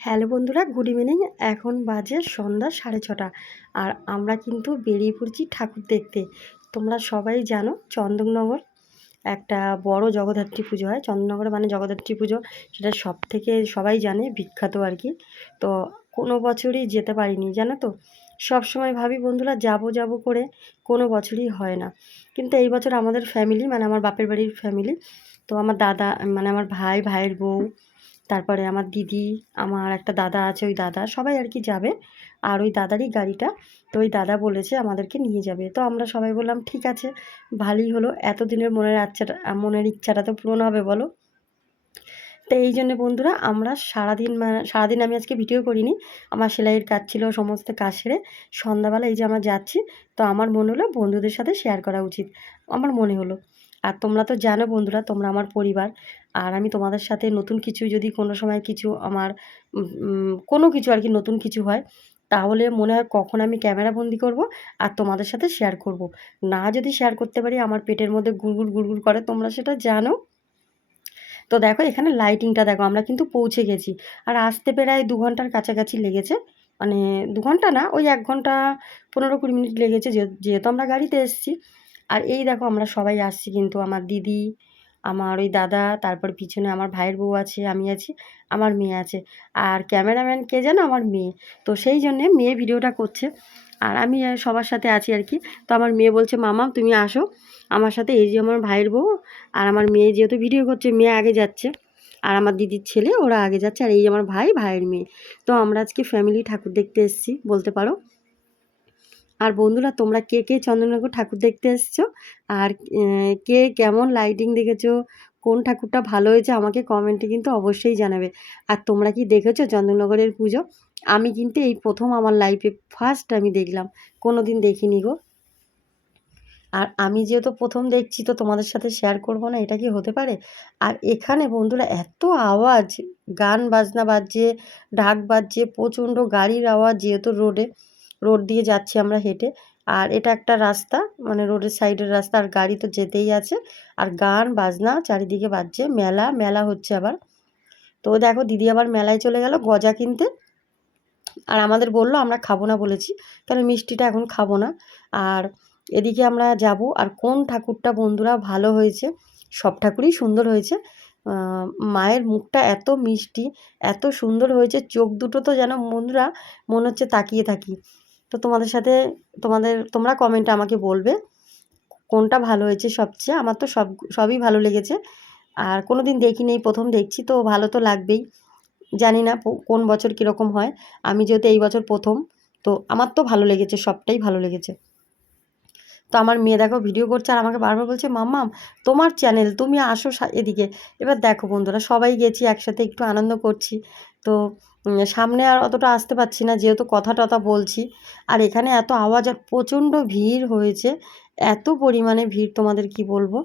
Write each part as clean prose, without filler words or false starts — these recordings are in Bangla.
হ্যালো বন্ধুরা, গুড ইভিনিং। এখন বাজে সন্ধ্যা 6:30 আর আমরা কিন্তু বেরিয়ে পড়ছি ঠাকুর দেখতে। তোমরা সবাই জানো চন্দননগর একটা বড় জগদ্ধাত্রী পুজো হয়। চন্দননগরে মানে জগদ্ধাত্রী পুজো, সেটা সবথেকে সবাই জানে, বিখ্যাত আর কি। তো কোনো বছরই যেতে পারিনি, জানো তো। সবসময় ভাবি বন্ধুরা যাব যাব করে কোনো বছরই হয় না। কিন্তু এই বছর আমাদের ফ্যামিলি মানে আমার বাপের বাড়ির ফ্যামিলি, তো আমার দাদা মানে আমার ভাই, ভাইয়ের বউ, তারপরে আমার দিদি, আমার একটা দাদা আছে, ওই দাদা সবাই আর কি যাবে। আর ওই দাদারই গাড়িটা, তো ওই দাদা বলেছে আমাদেরকে নিয়ে যাবে। তো আমরা সবাই বললাম ঠিক আছে, ভালোই হলো, এতদিনের মনের ইচ্ছাটা তো পূরণ হবে বলো। তো এই জন্য বন্ধুরা আমরা সারাদিন আমি আজকে ভিডিও করিনি। আমার সেলাইয়ের কাজ ছিল, সমস্ত কাজ সেরে সন্ধ্যাবেলা এই যে আমরা যাচ্ছি। তো আমার মনে হলো বন্ধুদের সাথে শেয়ার করা উচিত, আমার মনে হলো। আর তোমরা তো জানো বন্ধুরা, তোমরা আমার পরিবার। আর আমি তোমাদের সাথে নতুন কিছু, যদি কোনো সময় কিছু আমার কোনো কিছু আর কি নতুন কিছু হয়, তাহলে মনে হয় কখন আমি ক্যামেরা বন্দি করব আর তোমাদের সাথে শেয়ার করব। না যদি শেয়ার করতে পারি, আমার পেটের মধ্যে গুড়গুড় গুড়গুড় করে, তোমরা সেটা জানো। তো দেখো এখানে লাইটিংটা দেখো, আমরা কিন্তু পৌঁছে গেছি। আর আসতে প্রায় 2 ঘন্টার কাছাকাছি লেগেছে। মানে 2 ঘন্টা না, ওই 1 ঘন্টা 15-20 মিনিট লেগেছে, যেহেতু আমরা গাড়িতে এসেছি। আর এই দেখো আমরা সবাই আসছি কিন্তু, আমার দিদি, আমার ওই দাদা, তারপর পিছনে আমার ভাইয়ের বউ আছে, আমি আছি, আমার মেয়ে আছে। আর ক্যামেরাম্যান কে যেন, আমার মেয়ে। তো সেই জন্যে মেয়ে ভিডিওটা করছে আর আমি সবার সাথে আছি আর কি। তো আমার মেয়ে বলছে মামা তুমি আসো আমার সাথে, এই যে আমার ভাইয়ের বউ আর আমার মেয়ে যেহেতু ভিডিও করছে, মেয়ে আগে যাচ্ছে আর আমার দিদির ছেলে ওরা আগে যাচ্ছে, আর এই যে আমার ভাই, ভাইয়ের মেয়ে। তো আমরা আজকে ফ্যামিলি ঠাকুর দেখতে এসেছি বলতে পারো। আর বন্ধুরা তোমরা কে কে চন্দননগর ঠাকুর দেখতে এসছো, আর কে কেমন লাইটিং দেখেছো, কোন ঠাকুরটা ভালো হয়েছে আমাকে কমেন্টে কিন্তু অবশ্যই জানাবে। আর তোমরা কি দেখেছো চন্দননগরের পুজো? আমি কিন্তু এই প্রথম আমার লাইফে ফার্স্ট আমি দেখলাম, কোনো দিন দেখিনি গো। আর আমি যেহেতু প্রথম দেখছি, তো তোমাদের সাথে শেয়ার করব না, এটা কি হতে পারে? আর এখানে বন্ধুরা এত আওয়াজ, গান বাজনা বাজছে, ঢাক বাজছে, প্রচণ্ড গাড়ির আওয়াজ, যেহেতু রোড দিয়ে যাচ্ছি আমরা হেঁটে। আর এটা একটা রাস্তা, মানে রোডের সাইডের রাস্তা, আর গাড়ি তো যেতেই আছে। আর গান বাজনা চারিদিকে বাজছে, মেলা মেলা হচ্ছে আবার। তো দেখো দিদি আবার মেলায় চলে গেল গজা কিনতে। আর আমাদের বলল আমরা খাবো না বলেছি, কারণ মিষ্টিটা এখন খাবো না। আর এদিকে আমরা যাব। আর কোন ঠাকুরটা বন্ধুরা ভালো হয়েছে, সব ঠাকুরই সুন্দর হয়েছে। মায়ের মুখটা এত মিষ্টি, এত সুন্দর হয়েছে, চোখ দুটো তো যেন বন্ধুরা মনে হচ্ছে তাকিয়ে থাকি। তো তোমাদের সাথে তোমরা কমেন্টে আমাকে বলবে কোনটা ভালো হয়েছে সবচেয়ে। আমার তো সবই ভালো লেগেছে। আর কোনো দিন দেখিনি, এই প্রথম দেখছি, তো ভালো তো লাগবেই। জানি না কোন বছর কীরকম হয়। আমি যেহেতু এই বছর প্রথম, তো আমার তো ভালো লেগেছে, সবটাই ভালো লেগেছে। তো আমার মেয়ে দেখো ভিডিও করছে আর আমাকে বারবার বলছে মাম্মাম তোমার চ্যানেল, তুমি আসো এদিকে। এবার দেখো বন্ধুরা সবাই গেছি একসাথে, একটু আনন্দ করছি। তো সামনে আর অতটা আসতে পারছি না, যেহেতু কথা টথা বলছি। আর এখানে এত আওয়াজ আর প্রচণ্ড ভিড় হয়েছে, এত পরিমাণে ভিড় তোমাদের কি বলবো।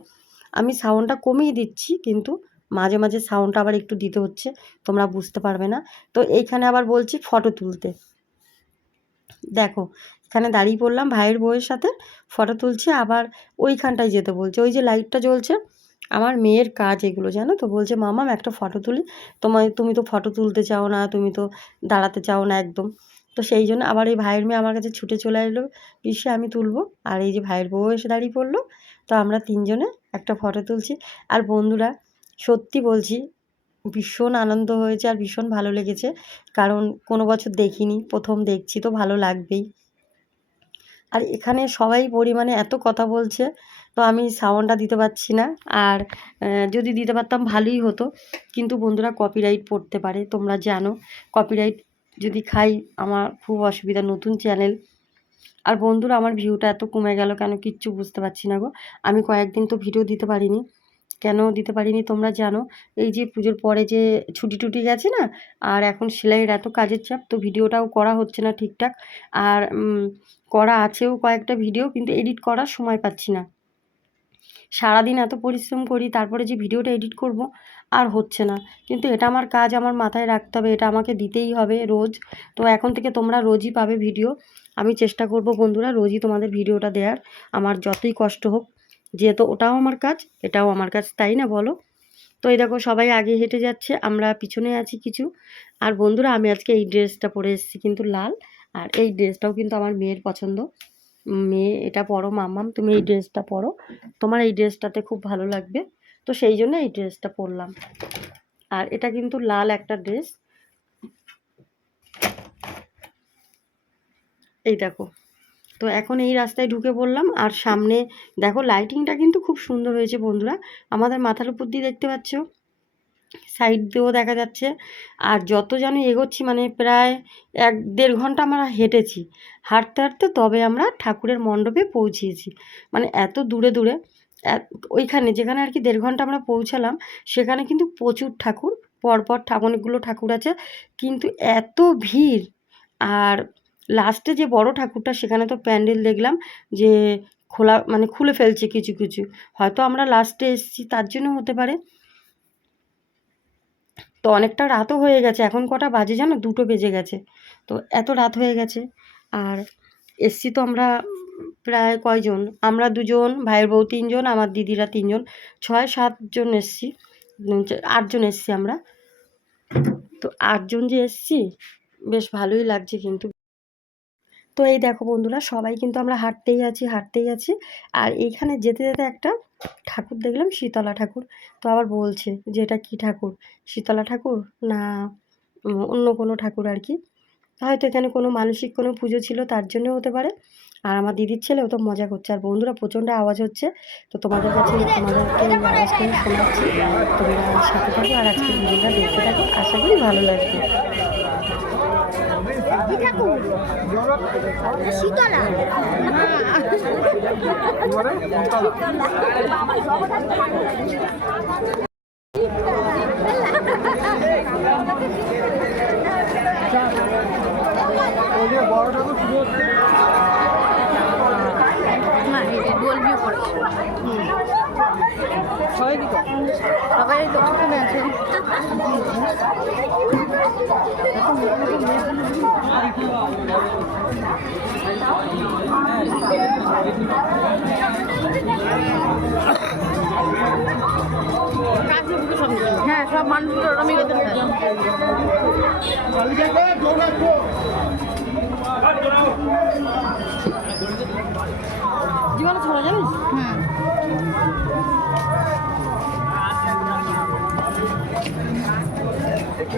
আমি সাউন্ডটা কমিয়ে দিচ্ছি, কিন্তু মাঝে মাঝে সাউন্ডটা আবার একটু দিতে হচ্ছে, তোমরা বুঝতে পারবে না। তো এইখানে আবার বলছি ফটো তুলতে, দেখো এখানে দাঁড়িয়ে পড়লাম ভাইয়ের বউয়ের সাথে, ফটো তুলছি। আবার ওইখানটায় যেতে বলছে, ওই যে লাইটটা জ্বলছে। আমার মেয়ের কাজ এগুলো জানো তো, বলছে মামাম একটা ফটো তুলি। তুমি তো ফটো তুলতে চাও না, তুমি তো দাঁড়াতে চাও না একদম। তো সেই জন্য আবার এই ভাইয়ের মেয়ে আমার কাছে ছুটে চলে এলো, পিসে আমি তুলবো। আর এই যে ভাইয়ের বউ এসে দাঁড়িয়ে পড়লো। তো আমরা তিনজনে একটা ফটো তুলছি। আর বন্ধুরা সত্যি বলছি, ভীষণ আনন্দ হয়েছে আর ভীষণ ভালো লেগেছে, কারণ কোনো বছর দেখিনি, প্রথম দেখছি, তো ভালো লাগবেই। আর এখানে সবাই পরিমাণে এত কথা বলছে, তো আমি সাউন্ডটা দিতে পারছি না। আর যদি দিতে পারতাম ভালোই হতো, কিন্তু বন্ধুরা কপিরাইট পড়তে পারে, তোমরা জানো। কপিরাইট যদি খাই আমার খুব অসুবিধা, নতুন চ্যানেল। আর বন্ধুরা আমার ভিউটা এত কমে গেল কেন কিচ্ছু বুঝতে পারছি না গো। আমি কয়েকদিন তো ভিডিও দিতে পারিনি, কেন দিতে পারিনি তোমরা জানো। এই যে পুজোর পরে যে ছুটি টুটি গেছে না, আর এখন সেলাইয়ের এত কাজের চাপ, তো ভিডিওটাও করা হচ্ছে না ঠিকঠাক। আর করা আছেও কয়েকটা ভিডিও, কিন্তু এডিট করার সময় পাচ্ছি না। সারাদিন এত পরিশ্রম করি, তারপরে যে ভিডিওটা এডিট করব, আর হচ্ছে না। কিন্তু এটা আমার কাজ, আমার মাথায় রাখতে হবে, এটা আমাকে দিতেই হবে রোজ। তো এখন থেকে তোমরা রোজই পাবে ভিডিও। আমি চেষ্টা করব বন্ধুরা রোজই তোমাদের ভিডিওটা দেওয়ার, আমার যতই কষ্ট হোক, যেহেতু ওটাও আমার কাজ, এটাও আমার কাজ, তাই না বলো। তো এই দেখো সবাই আগে হেঁটে যাচ্ছে, আমরা পিছনে আছি কিছু। আর বন্ধুরা আমি আজকে এই ড্রেসটা পরে এসেছি কিন্তু লাল, আর এই ড্রেসটাও কিন্তু আমার মেয়ের পছন্দ। মেয়ে এটা পরো মাম্মাম, তুমি এই ড্রেসটা পরো, তোমার এই ড্রেসটাতে খুব ভালো লাগবে। তো সেই জন্য এই ড্রেসটা পরলাম। আর এটা কিন্তু লাল একটা ড্রেস। এই দেখো, তো এখন এই রাস্তায় ঢুকে পড়লাম। আর সামনে দেখো লাইটিংটা কিন্তু খুব সুন্দর হয়েছে বন্ধুরা, আমাদের মাথার উপর দিয়ে দেখতে পাচ্ছ, সাইড দিয়েও দেখা যাচ্ছে। আর যত যেন এগোচ্ছি মানে প্রায় 1-1.5 ঘন্টা আমরা হেঁটেছি, হাঁটতে হাঁটতে তবে আমরা ঠাকুরের মণ্ডপে পৌঁছিয়েছি। মানে এত দূরে দূরে, ওইখানে যেখানে আর কি 1.5 ঘন্টা আমরা পৌঁছালাম, সেখানে কিন্তু প্রচুর ঠাকুর, পরপর অনেকগুলো ঠাকুর আছে, কিন্তু এত ভিড়। আর লাস্টে যে বড় ঠাকুরটা, সেখানে তো প্যান্ডেল দেখলাম যে খোলা, মানে খুলে ফেলছে কিছু কিছু, হয়তো আমরা লাস্টে এসেছি তার জন্য হতে পারে। তো অনেকটা রাতও হয়ে গেছে, এখন কটা বাজে জানো, 2টো বেজে গেছে। তো এত রাত হয়ে গেছে। আর এসছি তো আমরা প্রায় কয়জন, আমরা 2জন, ভাইয়ের বউ 3জন, আমার দিদিরা 3জন, 6-7 জন এসছি, 8 জন এসছি আমরা। তো 8 জন যে এসছি, বেশ ভালোই লাগছে কিন্তু। তো এই দেখো বন্ধুরা, সবাই কিন্তু আমরা হাঁটতেই আছি হাঁটতেই আছি। আর এইখানে যেতে যেতে একটা ঠাকুর দেখলাম, শীতলা ঠাকুর। তো আবার বলছে যে এটা কী ঠাকুর, শীতলা ঠাকুর না অন্য কোনো ঠাকুর আর কি। হয়তো এখানে কোনো মানসিক কোনো পুজো ছিল তার জন্য হতে পারে। আর আমার দিদির ছেলেও তো মজা করছে। আর বন্ধুরা প্রচণ্ড আওয়াজ হচ্ছে, তো তোমাদের কাছে তোমাদেরকে এই আওয়াজটা আমি শোনাচ্ছি, তোমরা সাথে থাকো আর আজকের ভিডিওটা দেখতে থাকো, আশা করি ভালো লাগবে। শীতলা বলবি পরে সবাই দোকানে আছেন। হ্যাঁ, সব মানুষগুলো ওরা মিলে জীবনে ছড়া জানিস।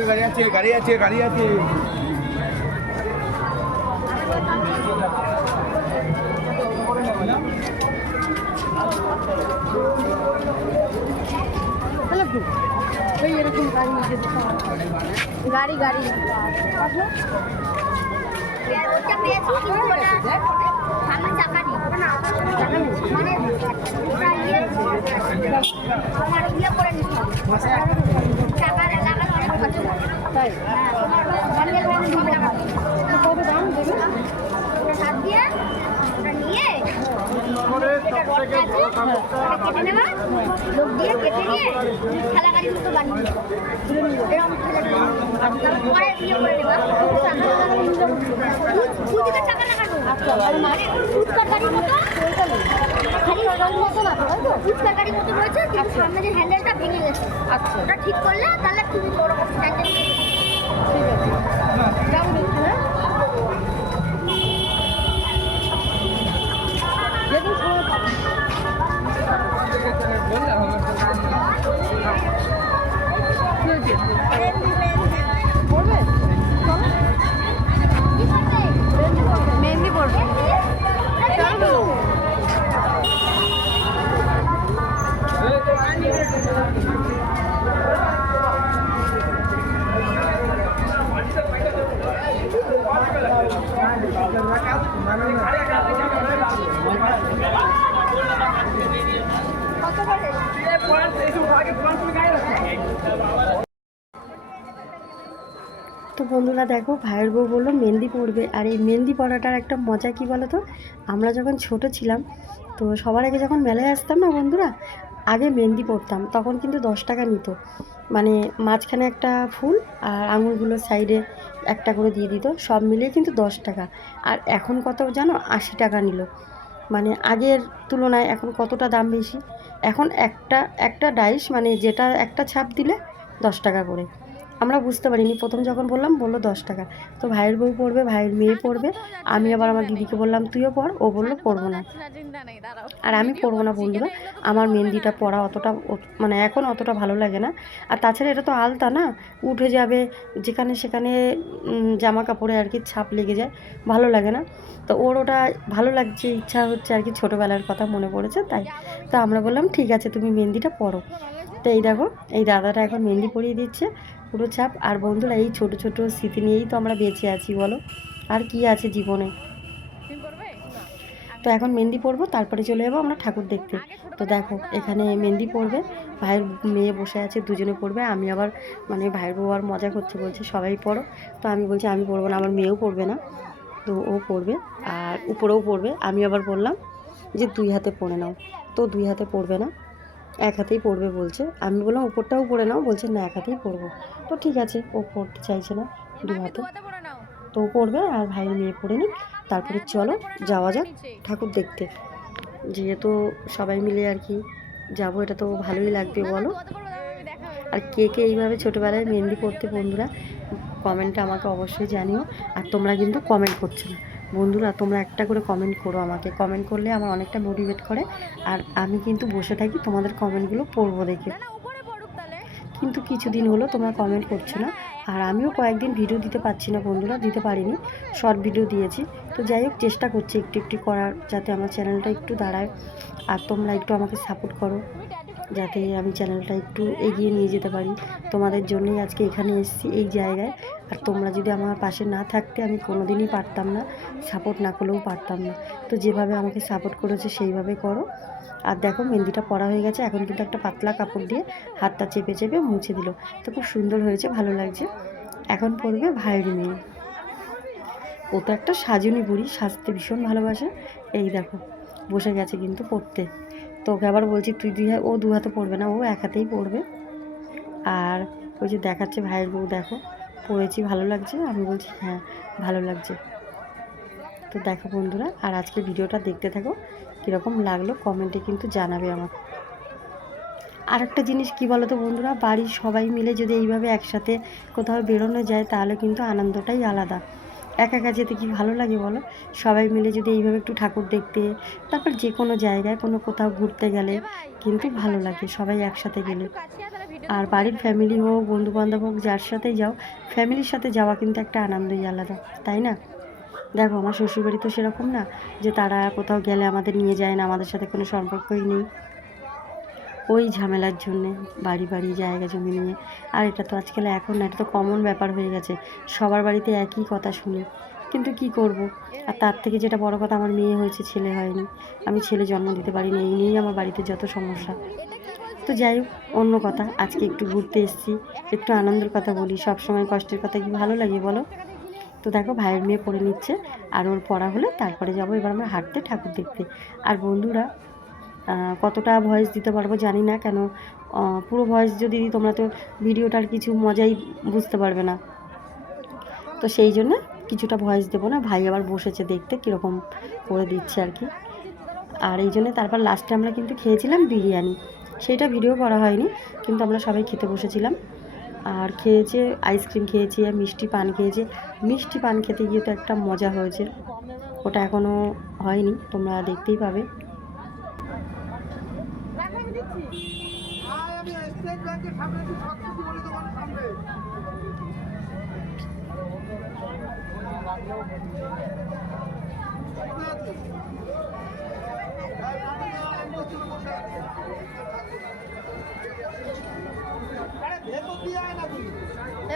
গাড়ি আছে গাড়ি আছে গাড়ি আছে। এরকম গাড়ি গাড়ি সামনে চাকা নেই, মানে আমার ইয়ে করে নিচ্ছি, চাকার এলাকায় অনেক খরচ তাই কত দাম দেবে হাত দিয়ে ওটা নিয়ে কেটে নেবা, লোক দিয়ে কেটে নিয়ে খেলা গাড়ির মতো বানিয়ে এরকম পরে ইয়ে করে নেবা, দুদিকে টাকা লাগানো ফুচকার গাড়ির মতো, খালি মতো না ফুচকার গাড়ির মতো রয়েছে, কিন্তু সামনে যে হ্যান্ডেলটা ভেঙে গেছে। আচ্ছা, ওটা ঠিক করলে তাহলে তুমি বড় হ্যান্ডেল। ঠিক আছে, যাও দেখছি। হ্যাঁ, যেদিন সময় পাবো পড়বে, মেহেন্দি পড়বে। তো বন্ধুরা দেখো, ভাইয়ের বউ বললো মেহেন্দি পড়বে। আর এই মেহেন্দি পড়াটার একটা মজা কী বলো তো, আমরা যখন ছোট ছিলাম, তো সবার আগে যখন মেলায় আসতাম না বন্ধুরা, আগে মেহেন্দি পড়তাম, তখন কিন্তু 10 টাকা নিত, মানে মাঝখানে একটা ফুল আর আঙুলগুলোর সাইডে একটা করে দিয়ে দিত, সব মিলিয়ে কিন্তু 10 টাকা। আর এখন কত জানো, 80 টাকা নিল। মানে আগের তুলনায় এখন কতটা দাম বেশি। এখন একটা একটা ডাইস মানে যেটা একটা ছাপ দিলে 10 টাকা করে। আমরা বুঝতে পারিনি, প্রথম যখন বললাম বললো 10 টাকা। তো ভাইয়ের বউ পড়বে, ভাইয়ের মেয়ে পড়বে, আমি আবার আমার দিদিকে বললাম তুইও পড়, ও বললো পড়বো না। আর আমি পড়বো না বন্ধুরা, আমার মেহেন্দিটা পরা অতটা মানে এখন অতটা ভালো লাগে না। আর তাছাড়া এটা তো আলতা না, উঠে যাবে যেখানে সেখানে জামা কাপড়ে আর কি ছাপ লেগে যায়, ভালো লাগে না। তো ওর ওটা ভালো লাগছে, ইচ্ছা হচ্ছে আর কি, ছোটোবেলার কথা মনে পড়েছে তাই। তো আমরা বললাম ঠিক আছে তুমি মেহেন্দিটা পরো। তো এই দেখো এই দাদাটা এখন মেহেন্দি পরিয়ে দিচ্ছে পুরো ছাপ। আর বন্ধুরা এই ছোট ছোট স্মৃতি নিয়েই তো আমরা বেঁচে আছি বলো, আর কি আছে জীবনে। তো এখন মেহেন্দি পরবো, তারপরে চলে যাবো আমরা ঠাকুর দেখতে। তো দেখো এখানে মেহেন্দি পরবে, ভাইয়ের মেয়ে বসে আছে, দুজনে পড়বে। আমি আবার মানে ভাইয়ের বউ আর মজা করছে, বলছে সবাই পড়ো। তো আমি বলছি আমি পড়বো না, আমার মেয়েও পড়বে না। তো ও পড়বে আর উপরেও পড়বে। আমি আবার বললাম যে 2 হাতে পড়ে নাও, তো 2 হাতে পড়বে না, 1 হাতেই পড়বে বলছে। আমি বললাম উপরটাও পড়ে নাও, বলছে না 1 হাতেই পড়বো। তো ঠিক আছে, ও পড়তে চাইছে না 2 হাতে, তো ও পড়বে আর ভাইয়ের মেয়ে পড়ে নিক। তারপরে চলো যাওয়া যাক ঠাকুর দেখতে, যেহেতু সবাই মিলে আর কি যাবো, এটা তো ভালোই লাগবে বলো। আর কে কে এইভাবে ছোটোবেলায় মেহেন্দি পড়তে বন্ধুরা কমেন্টে আমাকে অবশ্যই জানিও। আর তোমরা কিন্তু কমেন্ট করছো না বন্ধুরা, তোমরা একটা করে কমেন্ট করো, আমাকে কমেন্ট করলে আমার অনেকটা মোটিভেট করে। আর আমি কিন্তু বসে থাকি তোমাদের কমেন্টগুলো পড়বো দেখে, কিন্তু কিছুদিন হলো তোমরা কমেন্ট করছো না। আর আমিও কয়েকদিন ভিডিও দিতে পারছি না বন্ধুরা, দিতে পারিনি, শর্ট ভিডিও দিয়েছি। তো যাই হোক চেষ্টা করছি একটু একটু করার, যাতে আমার চ্যানেলটা একটু দাঁড়ায়। আর তোমরা একটু আমাকে সাপোর্ট করো, যাতে আমি চ্যানেলটা একটু এগিয়ে নিয়ে যেতে পারি। তোমাদের জন্যই আজকে এখানে এসেছি এই জায়গায়। আর তোমরা যদি আমার পাশে না থাকতে আমি কোনোদিনই পারতাম না, সাপোর্ট না করলেও পারতাম না। তো যেভাবে আমাকে সাপোর্ট করেছে সেইভাবে করো। আর দেখো মেহেন্দিটা পরা হয়ে গেছে, এখন কিন্তু একটা পাতলা কাপড় দিয়ে হাতটা চেপে চেপে মুছে দিল। তো খুব সুন্দর হয়েছে, ভালো লাগছে। এখন পড়বে ভাইয়ের মেয়ে, ও তো একটা সাজুনি বুড়ি, সাজতে ভীষণ ভালোবাসে। এই দেখো বসে গেছে কিন্তু পড়তে। তো ওকে আবার বলছি তুই 2 হাত, ও 2 হাতে পড়বে না, ও 1 হাতেই পড়বে। আর ওই যে দেখাচ্ছে ভাইয়ের বউ, দেখো পড়েছি ভালো লাগছে, আমি বলছি হ্যাঁ ভালো লাগছে। তো দেখো বন্ধুরা, আর আজকে ভিডিওটা দেখতে থাকো, কীরকম লাগলো কমেন্টে কিন্তু জানাবে আমাকে। আর একটা জিনিস কী বলো তো বন্ধুরা, বাড়ির সবাই মিলে যদি এইভাবে একসাথে কোথাও বেরোনো যায় তাহলে কিন্তু আনন্দটাই আলাদা। একা একা যেতে কি ভালো লাগে বলো, সবাই মিলে যদি এইভাবে একটু ঠাকুর দেখতে, তারপর যে কোনো জায়গায় কোনো কোথাও ঘুরতে গেলে কিন্তু ভালো লাগে সবাই একসাথে গেলে। আর বাড়ির ফ্যামিলি হোক, বন্ধুবান্ধব হোক, যার সাথেই যাও, ফ্যামিলির সাথে যাওয়া কিন্তু একটা আনন্দই আলাদা, তাই না? দেখো আমার শ্বশুরবাড়ি তো সেরকম না যে তারা কোথাও গেলে আমাদের নিয়ে যায় না, আমাদের সাথে কোনো সম্পর্কই নেই, ওই ঝামেলার জন্যে বাড়ি বাড়ি জায়গা জমি নিয়ে। আর এটা তো আজকাল এখন না, এটা তো কমন ব্যাপার হয়ে গেছে, সবার বাড়িতে একই কথা শুনি। কিন্তু কি করব। আর তার থেকে যেটা বড় কথা, আমার মেয়ে হয়েছে, ছেলে হয়নি, আমি ছেলে জন্ম দিতে পারিনি, এই নিয়েই আমার বাড়িতে যত সমস্যা। তো যাই হোক অন্য কথা, আজকে একটু ঘুরতে এসেছি, একটু আনন্দের কথা বলি, সব সময় কষ্টের কথা কি ভালো লাগে বলো। তো দেখো ভাইয়ের মেয়ে পড়ে নিচ্ছে, আর ওর পড়া হলে তারপরে যাবো এবার আমরা হাঁটতে ঠাকুর দেখতে। আর বন্ধুরা কতটা ভয়েস দিতে পারবো জানি না, কেন পুরো ভয়েস যদি দিই তোমরা তো ভিডিওটার কিছু মজাই বুঝতে পারবে না। তো সেই জন্য কিছুটা ভয়েস দেবো না, ভাই আবার বসেছে দেখতে কীরকম করে দিচ্ছে আর কি। আর এই জন্যে তারপর লাস্টে আমরা কিন্তু খেয়েছিলাম বিরিয়ানি, সেইটা ভিডিও করা হয়নি, কিন্তু আমরা সবাই খেতে বসেছিলাম। আর খেয়েছে আইসক্রিম খেয়েছি, আর মিষ্টি পান খেয়েছে। মিষ্টি পান খেতে গিয়ে তো একটা মজা হয়েছে, ওটা এখনও হয়নি, তোমরা দেখতেই পাবে।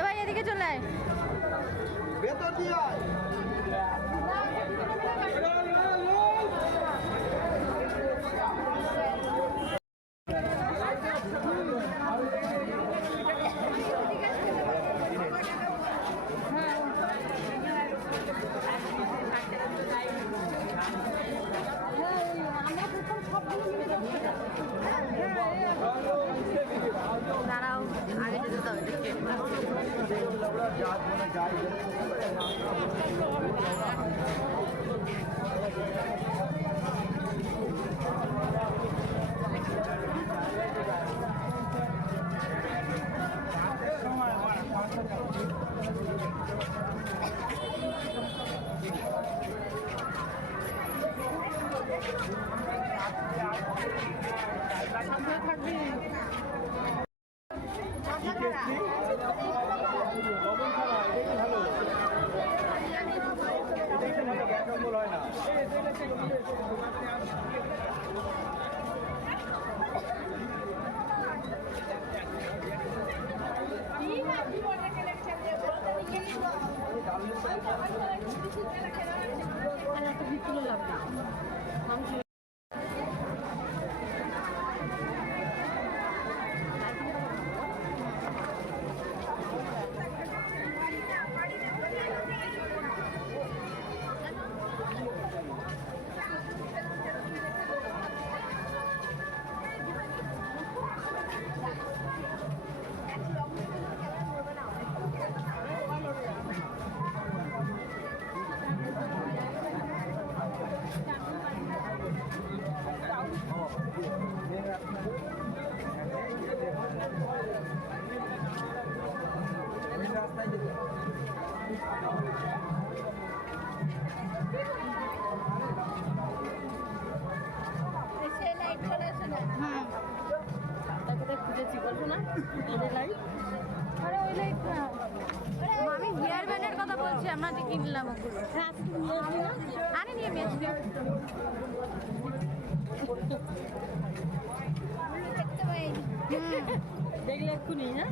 ভাই এদিকে চলে আয়। দাঁড়াও আগে যেতে দাও এদিকে। আমি হেয়ার ব্যান্ডের কথা বলছি, আমরা যে কিনলাম ওগুলো আরে নিয়ে মেয়েছি দেখলে এক্ষুনি হ্যাঁ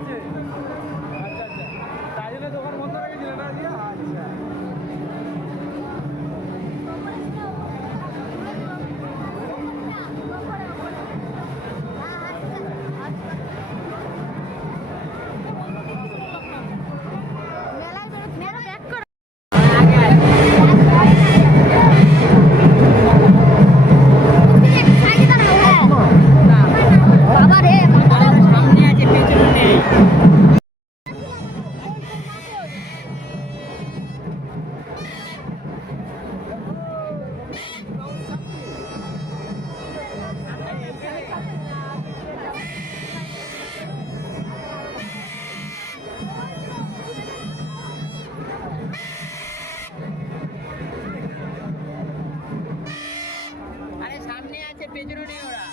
যাচ্ছে আচ্ছা আচ্ছা তাই জন্য দোকান বন্ধ রেখেছিল না আজকে আচ্ছা বাবা রে সামনে আছে পেছনে নেই আরে সামনে আছে পেছনে নেই ওরা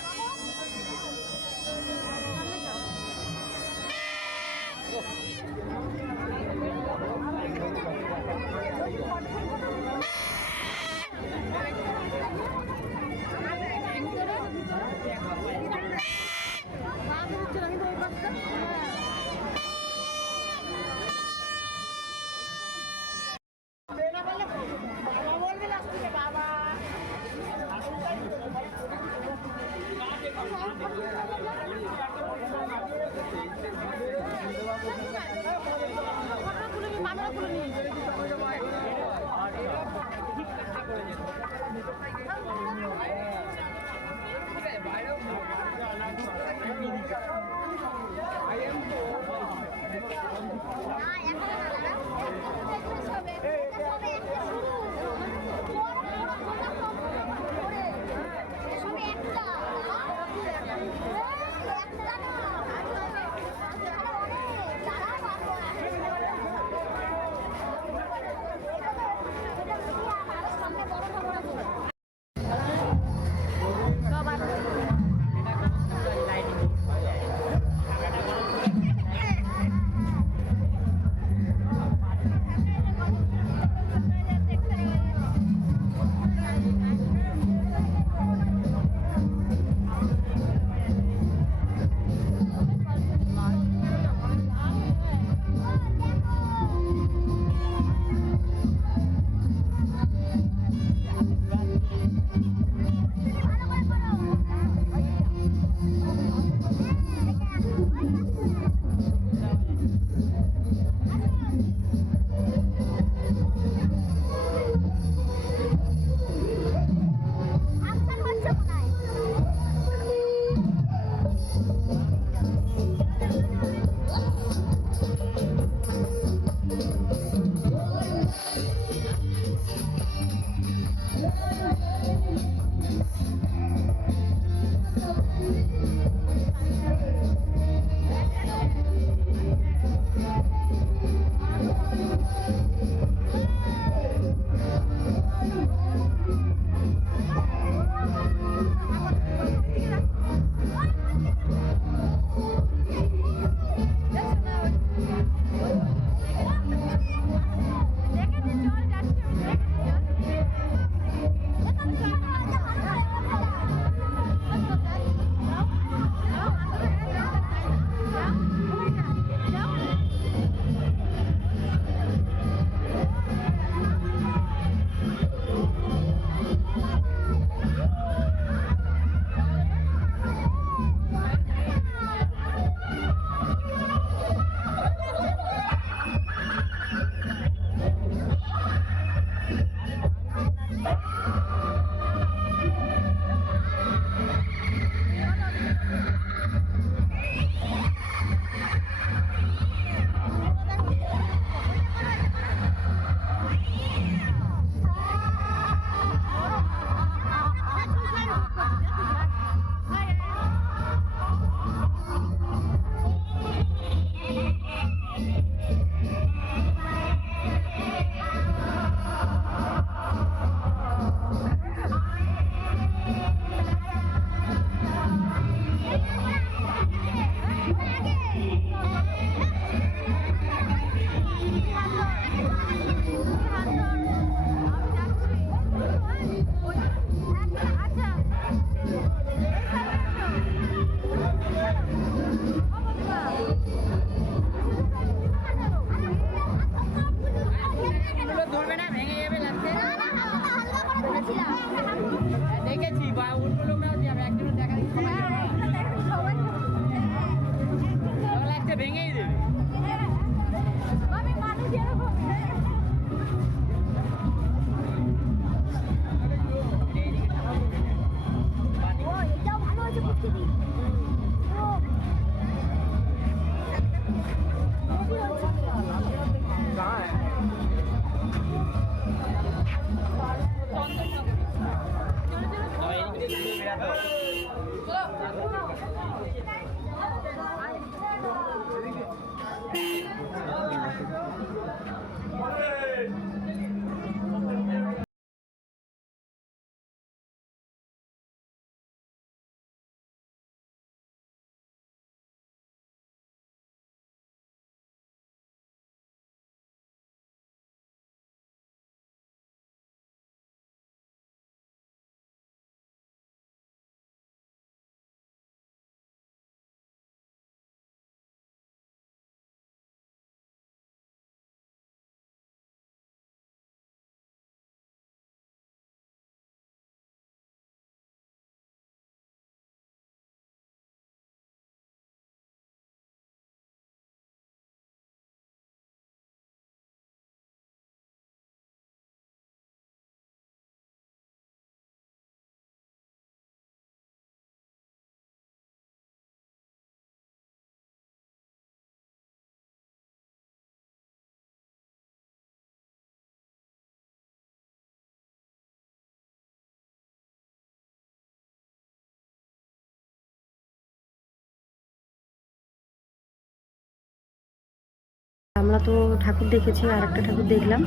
আমরা তো ঠাকুর দেখেছি, আর একটা ঠাকুর দেখলাম,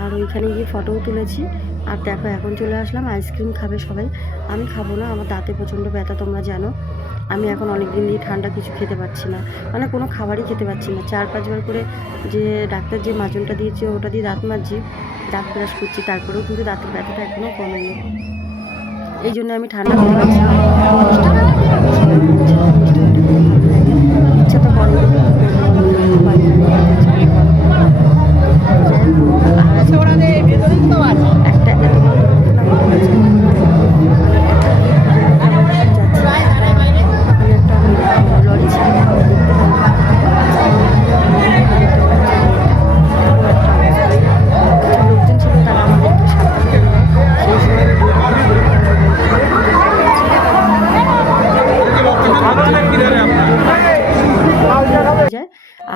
আর ওইখানে গিয়ে ফটোও তুলেছি। আর দেখো এখন চলে আসলাম, আইসক্রিম খাবে সবাই। আমি খাবো না, আমার দাঁতে প্রচণ্ড ব্যথা তোমরা জানো। আমি এখন অনেক দিন দিয়ে ঠান্ডা কিছু খেতে পারছি না, মানে কোনো খাবারই খেতে পারছি না। 4-5 বার করে যে ডাক্তার যে মাজনটা দিয়েছে ওটা দিয়ে দাঁত মাজছি, দাঁত ব্রাশ করছি, তারপরেও কিন্তু দাঁতের ব্যথাটা এখনও কমেনি। এই জন্য আমি ঠান্ডা খেতে পারছি না। ইচ্ছা তো করে একটা এত বড় দুর্ঘটনা ঘটে গেছে। একটা লরি ছিল, দেখতে লোকজন ছিল, তারা আমাদেরকে সাবধান করে দেয়। সেই সময় যায়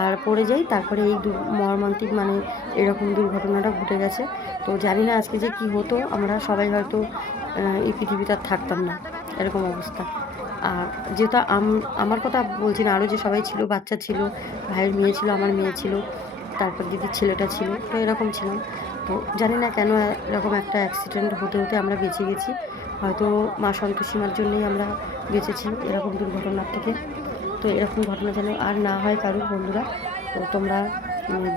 আর পড়ে যাই, তারপরে এই মর্মান্তিক মানে এরকম দুর্ঘটনাটা ঘটে গেছে। তো জানি না আজকে যে কি হতো, আমরা সবাই হয়তো এই পৃথিবীতে আর থাকতাম না, এরকম অবস্থা। আর যেহেতু আমার কথা বলছি না, আরও যে সবাই ছিল, বাচ্চা ছিল, ভাইয়ের মেয়ে ছিল, আমার মেয়ে ছিল, তারপর দিদির ছেলেটা ছিল, তো এরকম ছিলাম। তো জানি না কেন এরকম একটা অ্যাক্সিডেন্ট হতে হতে আমরা বেঁচে গেছি। হয়তো মা সন্তোষীমার জন্যই আমরা বেঁচেছি এরকম দুর্ঘটনার থেকে। তো এরকম ঘটনা যেন আর না হয় কারোর, বন্ধুরা। তো তোমরা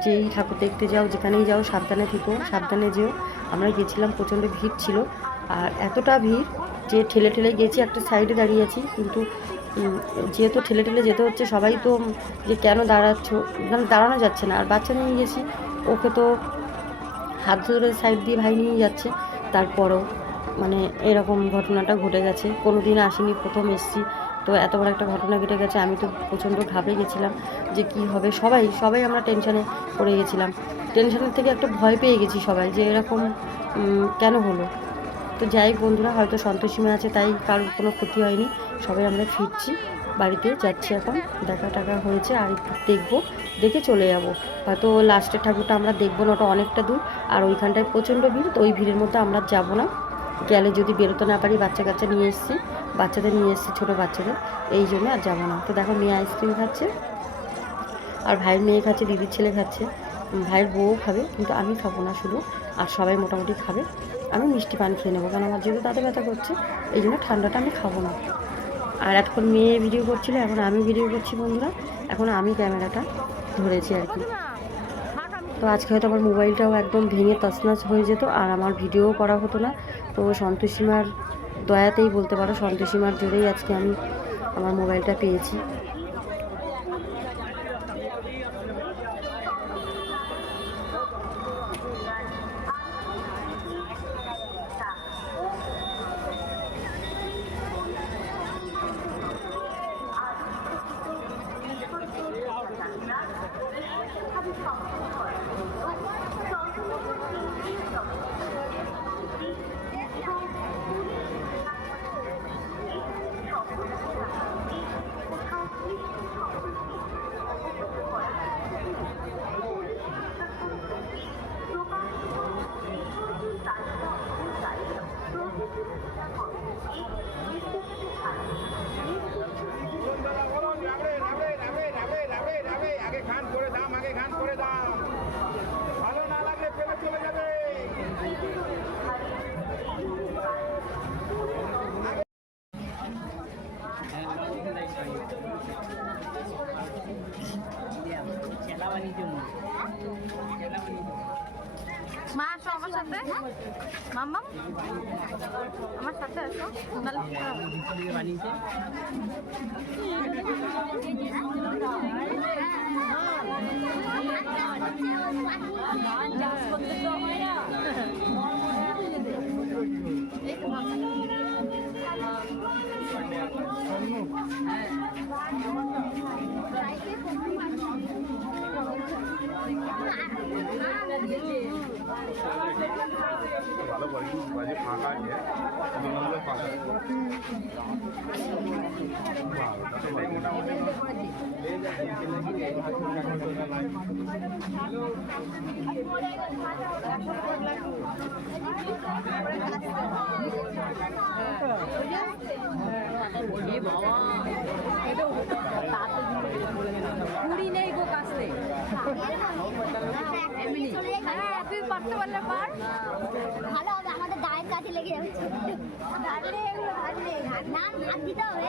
যেই ঠাকুর দেখতে যাও, যেখানেই যাও, সাবধানে থেকো, সাবধানে যেও। আমরা গেছিলাম, প্রচণ্ড ভিড় ছিল, আর এতটা ভিড় যে ঠেলে ঠেলে গেছি, একটা সাইডে দাঁড়িয়ে আছি, কিন্তু যেহেতু ঠেলে ঠেলে যেতে হচ্ছে, সবাই তো যে কেন দাঁড়াচ্ছ, মানে দাঁড়ানো যাচ্ছে না। আর বাচ্চা নিয়ে গেছি, ওকে তো হাত ধরে সাইড দিয়ে ভাই নিয়ে যাচ্ছে, তারপরও মানে এরকম ঘটনাটা ঘটে গেছে। কোনো দিন আসিনি, প্রথম এসেছি, তো এত বড় একটা ঘটনা ঘটে গেছে। আমি তো প্রচণ্ড ঘাবড়ে গেছিলাম যে কি হবে। সবাই আমরা টেনশানে পড়ে গেছিলাম। টেনশনের থেকে একটা ভয় পেয়ে গেছি সবাই, যে এরকম কেন হলো। তো যাই বন্ধুরা, হয়তো সন্তোষীমা আছে তাই কারোর কোনো ক্ষতি হয়নি। সবাই আমরা ফিরছি, বাড়িতে যাচ্ছি এখন। দেখা টাকা হয়েছে, আর একটু দেখবো, দেখে চলে যাব। হয়তো লাস্টের ঠাকুরটা আমরা দেখবো না, ওটা অনেকটা দূর, আর ওইখানটায় প্রচণ্ড ভিড়। তো ওই ভিড়ের মধ্যে আমরা যাব না, গেলে যদি বেরোতে না পারি। বাচ্চা কাচ্চা নিয়ে এসেছি, বাচ্চাদের নিয়ে এসেছি, ছোটো বাচ্চাদের, এই জন্য আর যাবো না। তো দেখো মেয়ে আইসক্রিম খাচ্ছে, আর ভাইয়ের মেয়ে খাচ্ছে, দিদির ছেলে খাচ্ছে, ভাইয়ের বউ খাবে, কিন্তু আমি খাবো না শুধু। আর সবাই মোটামুটি খাবে। আমি মিষ্টি পান খেয়ে নেবো, কারণ আমার যেহেতু দাঁতে ব্যথা করছে, এই জন্য ঠান্ডাটা আমি খাবো না। আর এতক্ষণ মেয়ে ভিডিও করছিল, এখন আমি ভিডিও করছি বন্ধুরা। এখন আমি ক্যামেরাটা ধরেছি আর কি। তো আজকে হয়তো আমার মোবাইলটাও একদম ভেঙে তছনছ হয়ে যেত, আর আমার ভিডিওও করা হতো না। তো সন্তোষীমার দয়াতেই বলতে পারো, সন্তোষীমার জোরেই আজকে আমি আমার মোবাইলটা পেয়েছি। চেলাবানির জন্য চেলাবানির জন্য মা আসো আমার সাথে, মাম্মা আমার সাথে আসো তাহলে ভিতরে বানিয়েছে ভালো বাড়ি বাজে ফাঁকা আছে দোকানগুলো ফাঁকা সেটাই মোটামুটি কুড়ি নেই গো কাছে। তুই পারতে পারলে পার। ভালো হবে, আমাদের গায়ের কাছে লেগে যাচ্ছে। না নাক দিতে হবে।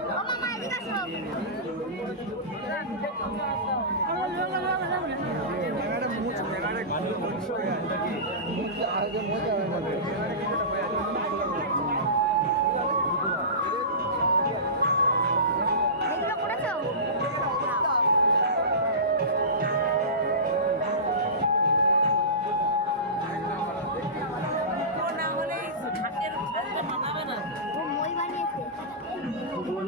ও মামা এদিকে আসো। এগুলো করেছো? ও মই বানিয়েছে। মই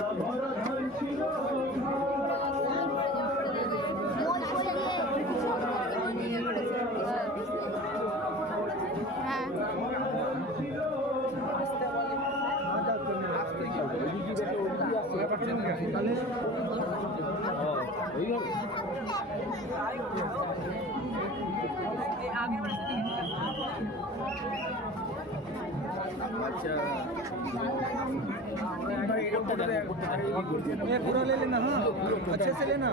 হ্যাঁ पूरा ले लेना हाँ अच्छे से लेना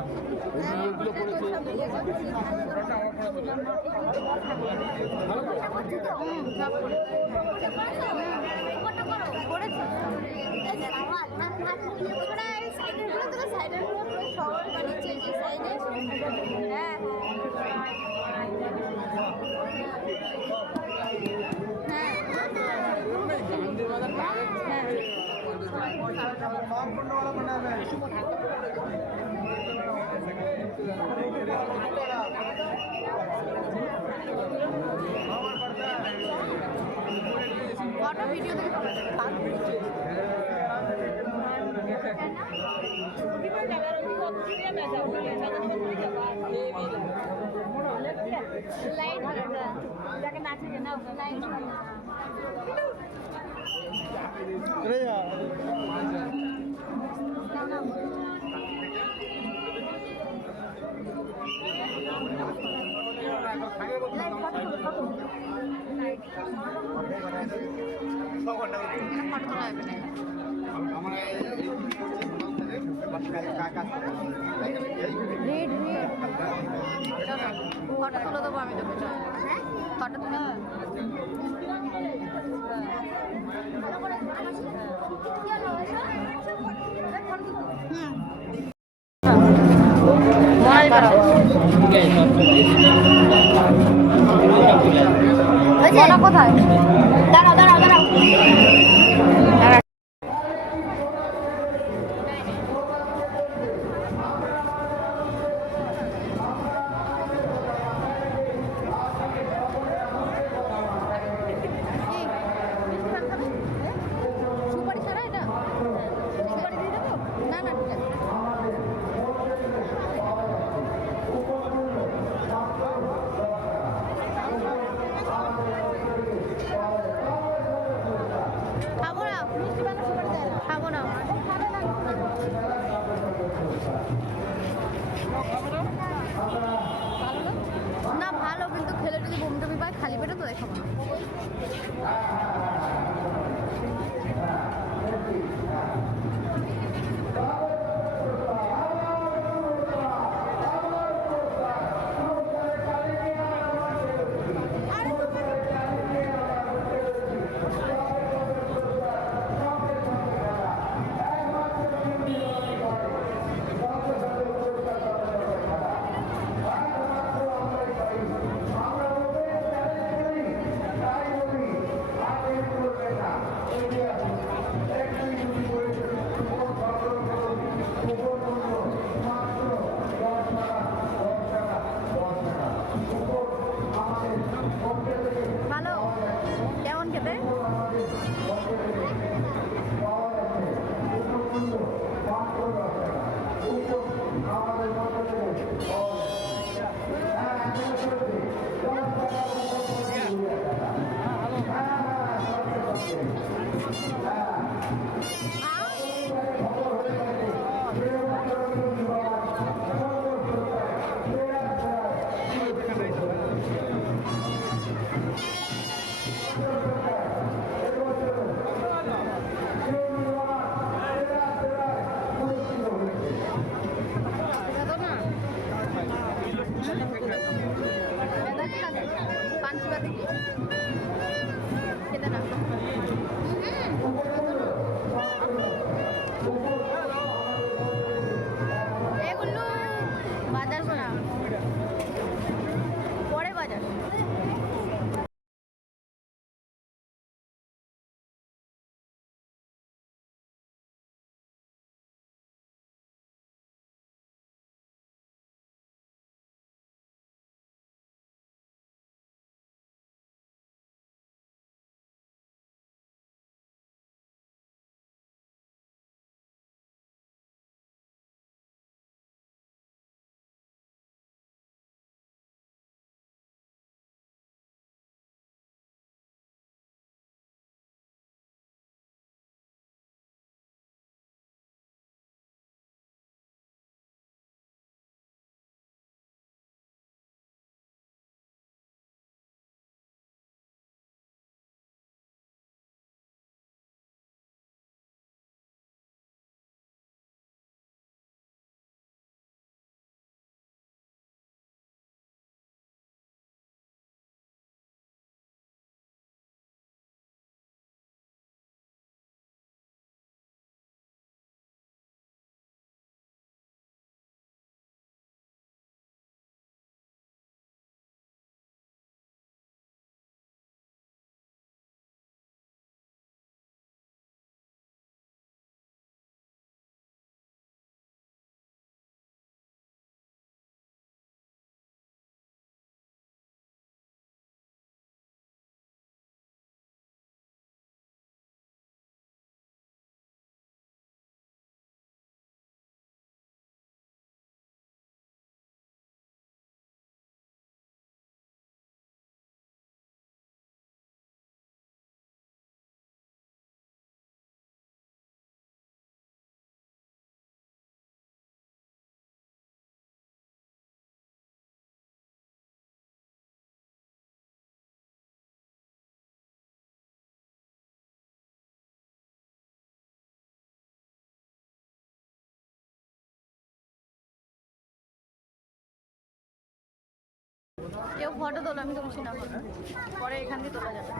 ফটো ভিডিও লাইট যাকে নাচে না লাইট अरे यार রেড রেড ফটো তুলে দেবো আমি তোকে চল হ্যাঁ ফটো তুলে কোথায় দাঁড়াও দাঁড়াও দাঁড়াও সুপারি ছাড়া এটা সুপারি দিয়ে দেবো না না ঠিক আছে খাবো না মিষ্টি বানা সুপারি দেয় না খাবো না না ভালো কিন্তু খেলে যদি বমি টমি পায় খালি পেটে তো দেখাবো না ভালো কেমন খেতে? পাঞ্চিবাদে খেতে না এগুলো বাজার করা পরে বাজার কেউ ফটো তোলো আমি তুলছি না ফটো পরে এখান দিয়ে তোলা যাবে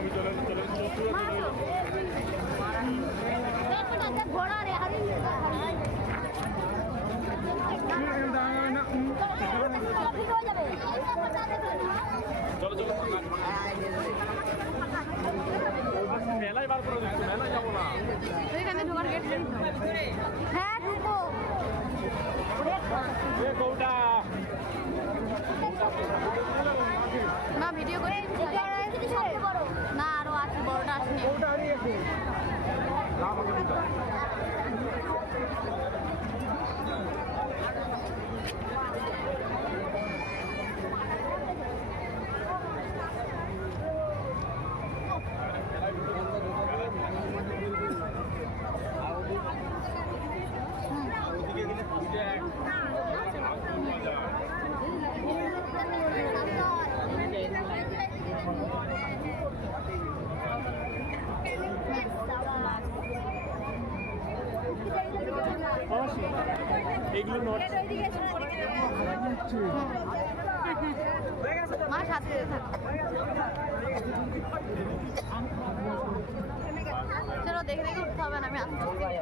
ছবি চলে চলে ঘোড়া রে হারিয়ে যাবে চলো চলো মেলায় বার করে দিচ্ছি মেলায় যাবো না এখানে ঢোকার গেট হ্যাঁ ঢুকো কৌটা না ভিডিও করে না আরো আছে বড়টা আসেনি কৌটা হারিয়ে গেছে আমাকে দিতে এগুলো নোট মা সাথে থাক চলো দেখে দেখে উঠতে হবে না আমি আসতে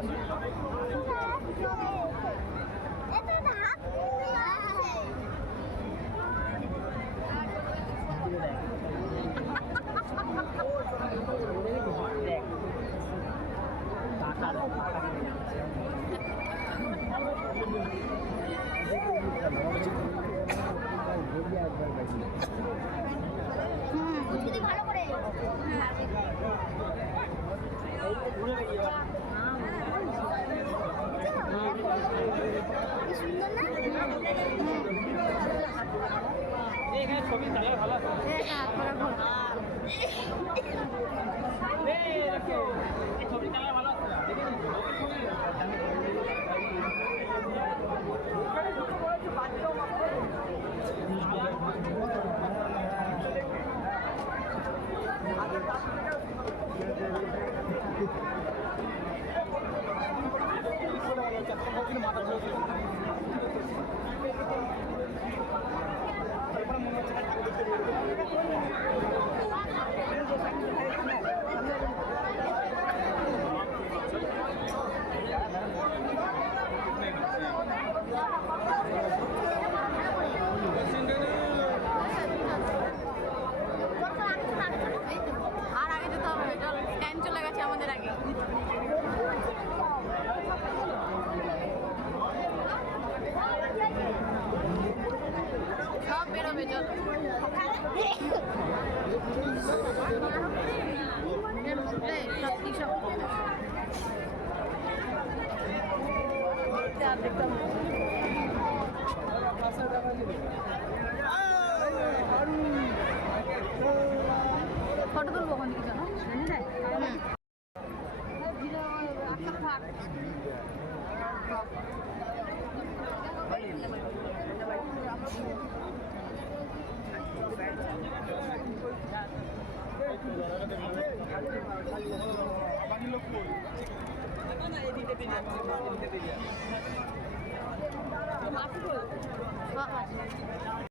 ভালো করে সুন্দর না এখানে ছবি তাহলে ভালো আছে হাত করা ঘর ছবি তাহলে ভালো আছে আর আগে যেতে হবে চল স্ট্যান্ড চলে গেছে আমাদের আগে সব বেরোবে চল এর মধ্যে সব কি সব দেখতাম ফটো তুলবো ওখান থেকে চলো বাড়ির লোক কই হ্যাঁ